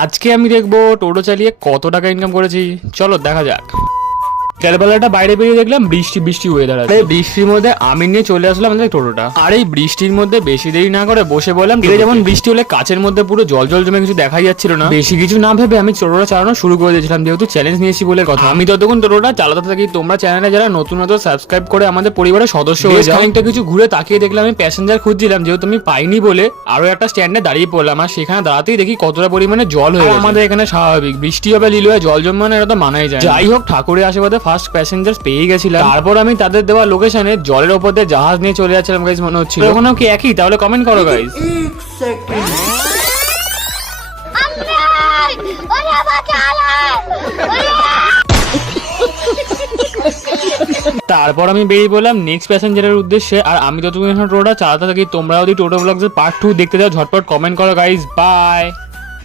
আজকে আমি দেখবো টোটো চালিয়ে কত টাকা ইনকাম করেছি। চলো দেখা যাক। বিকালবেলাটা বাইরে বেরিয়ে দেখলাম বৃষ্টি বৃষ্টি ওয়েদার আছে। বৃষ্টির মধ্যে আমি নিয়ে চলে আসলাম আমাদের টোটোটা। আর এই বৃষ্টির মধ্যে বেশি দেরি না করে বসে বললাম। যেমন বৃষ্টি হলে কাচের মধ্যে পুরো জল জল জমে কিছু দেখাই যাচ্ছিল না। বেশি কিছু না ভেবে আমি টোটোটা চালানো শুরু করে দিয়েছিলাম, যেহেতু চ্যালেঞ্জ নিয়েছি বলে কথা। আমি ততক্ষণ টোটোটা চালাতে থাকি। তোমরা চ্যানেলে যারা নতুন সাবস্ক্রাইব করে আমাদের পরিবারের সদস্য হয়ে যাও। খানিকটা কিছু ঘুরে তাকিয়ে দেখলাম আমি প্যাসেঞ্জার খুঁজছিলাম, যেহেতু আমি পাইনি বলে আরো একটা স্ট্যান্ডে দাঁড়িয়ে পড়লাম। আর সেখানে দাঁড়াতেই দেখি কতটা পরিমাণে জল হয়ে গেছে। আমাদের এখানে স্বাভাবিক বৃষ্টি হবে, লিল হয়ে জল জন্মানো, এটা তো মানাই যায়। যাই হোক, ঠাকুরের আশীর্বাদে ফার্স্ট প্যাসেঞ্জার পেয়ে গেছিলাম। তারপর আমি তাদের দেওয়া লোকেশনে জলের ওপর দিয়ে জাহাজ নিয়ে চলে যাচ্ছিলাম গাইজ, মনে হচ্ছিল। ওখানেও কি একই? তাহলে কমেন্ট করো গাইজ। তারপর আমি বেরিয়ে বললাম নেক্সট প্যাসেঞ্জারের উদ্দেশ্যে। আর আমি ততক্ষণ টোটোটা চালাতে থাকি। তোমরা যদি টোটো ব্লগস পার্ট 2 দেখতে চাও ঝটপট কমেন্ট করো গাইজ। বাই।